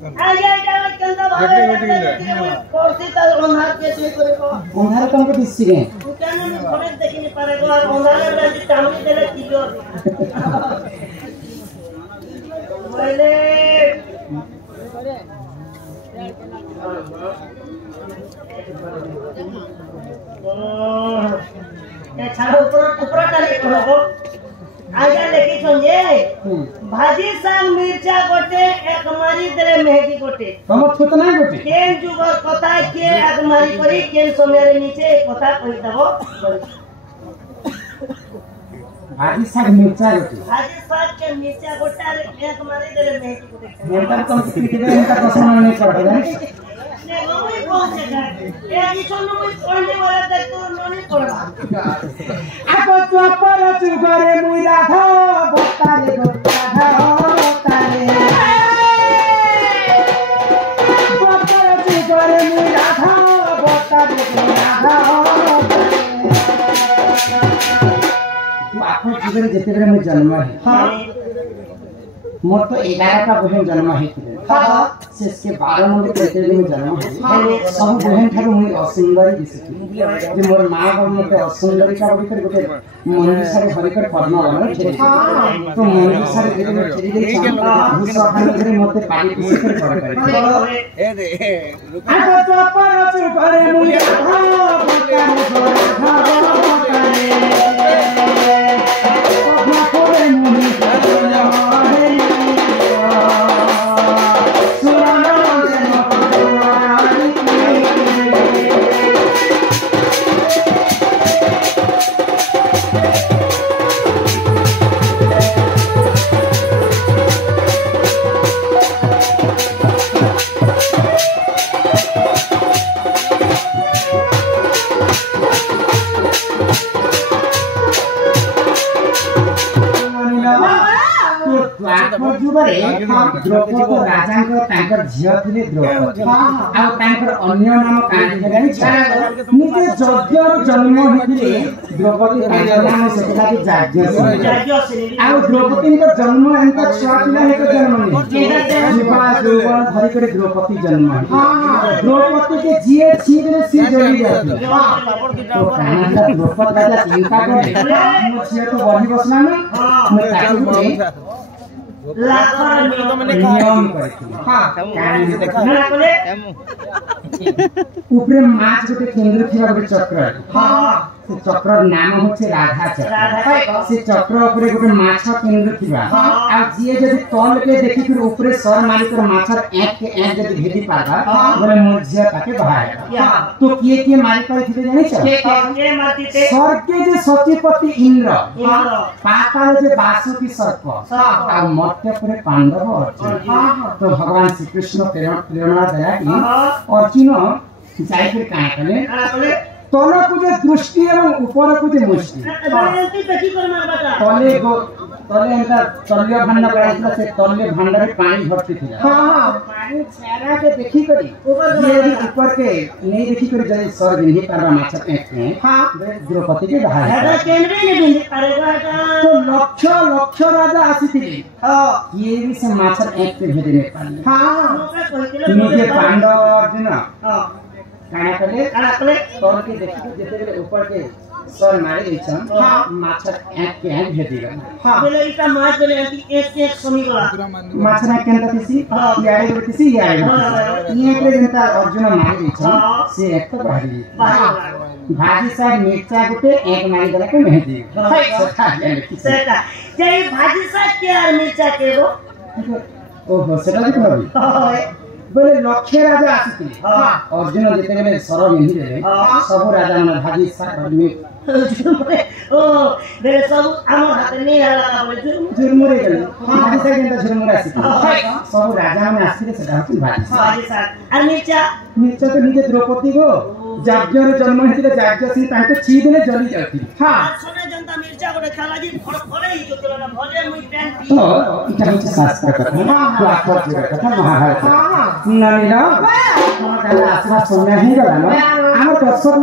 आगे जावत केंदा भावे कोर्सी त ओनार के से करे को ओनार कम के दिसि गे तू केन न थोड़े देखिनि पारे को ओनार रे चामड़ी देले किलो बोले ए छाड़ ऊपर डाले को आगे लेके छंजे भाजी साग मिर्चा गोटे एक मारी देले मेहदी गोटे तम छोट नाही गोटे केन जुगर कथा के एक मारी करी केन सोमेरे नीचे कथा कहि दबो भाजी साग मिर्चा गोटे भाजी साग के मिर्चा गोटे रे एक मारी देले मेहदी गोटे मेंटा कम से इनका कसम नहीं करबे ने मम्मी पहुंचे गए ए जी सोनो मुई पढ़ने वाला तक तो नहीं पढ़वा आपो तो पर चुगरे मुई राधा भक्तारे राधा भक्तारे पर चुगरे मुई राधा भक्तारे राधा तू आपो चुगरे जते बेरे मुई जन्म है हां मोर तो 11 का बहन जन्म है हां से 12 नंबर के जते में जन्म है सब बहन ठारो मुई असुंदरी दिसती जे मोर मां को मते असुंदरी का बड़ी कर गोटे मंदिर सारे भरी कर पद्म वाला छे तो मंदिर सारे धीरे धीरे छेड़ी दे भूसा खाने मते पानी पीसे कर कर ए रे रुका तो पर करे मुई राधा द्रौपदी राजा तांकर झियो थिले द्रौपदी आ तांकर अन्य नाम कांडी जानि निजे यज्ञ जन्म हेतिले द्रौपदी तांकर नाम सेटा कि यज्ञ आ द्रौपदी का जन्म एंता छाटिला हेको जन्म नि जीवा दुबल धरि करे द्रौपदी जन्म द्रौपदी के जिए छीरे सी जड़ी जाती तो काना द्रौपदी राजा चिंता करे मो छिया तो बही बसना ना मैं ताकि नियम करती हां ऊपर माछ गोटे केंद्र थिबा गोटे चक्र हां से चक्र नाम होचे राधा चक्र से चक्र ऊपर गोटे माछ केंद्र थिबा आ जिए जदि तल के देखि फिर ऊपर सर मारी कर माछर एक के एक जदि भेदी पाबा बोले मुर्जिया ताके बाहर तो किए मारी कर थिबे जानि छ के मारती थे स्वर्ग के जे सतीपति इंद्र पाताल जे वासुकी सर्प आ मर्त्य पर पांडव अर्जुन तो भगवान श्री कृष्ण प्रेरणा दया की अर्जुन जाय फिर का कले तले को जे दृष्टि एवं ऊपर को जे मुष्टि तले गो तले एंता तल्य भंड कराइला से तल्य भंड रे पानी भर्ती थिला हां पानी छारा के देखि करी ऊपर के नहीं देखि करी जय सर बिंदी पारवा माछ एक में हां द्रौपदी के बाहर दादा केनबे ने बिंदी पारेगा तो लक्ष राजा आसीथिले हां ये भी से माछ एक पे भेदे ने पानी हां निजे पांडव अर्जुन हां काना कले तोर के देखि जते बेले ऊपर के सर मारे दैछन माछ एक के एक भेदिला हां बेले इटा माछ बेले एक एक समी गला माछ ना केनता तिसी यारे तिसी यारे ये के जनता अर्जुन मारे दैछन से एक तो भारी भाजी साग मिर्चा गोटे एक मारी गला के मेहदी सेटा जे भाजी साग के और मिर्चा के वो ओहो सेटा भी भाभी बोले लक्ष्य राजा आसीथिले हां अर्जुन जते बेले सर बिंदी रे सब राजा मन भागी साग में ओ बेले सब हम हाथ नहीं हला बोले जुरमुरे गले भागी साग केनता जुरमुरे आसीथिले सब राजा मन आसीथिले सेटा होती भाजी साग और मिर्चा तो निजे द्रौपदी गो यज्ञ रे जन्म हेतिले यज्ञ से ताके छी देले जली जाती हां सुने जनता मिर्चा गोटे खाला जी फड़फड़े ही जोतला ना भले मुई पैन पी तो इटा होचे शास्त्र कथा तो आखर जगह कथा महाभारत ना मिला हम दादा आसरा सुनना ही गला न हमर दर्शक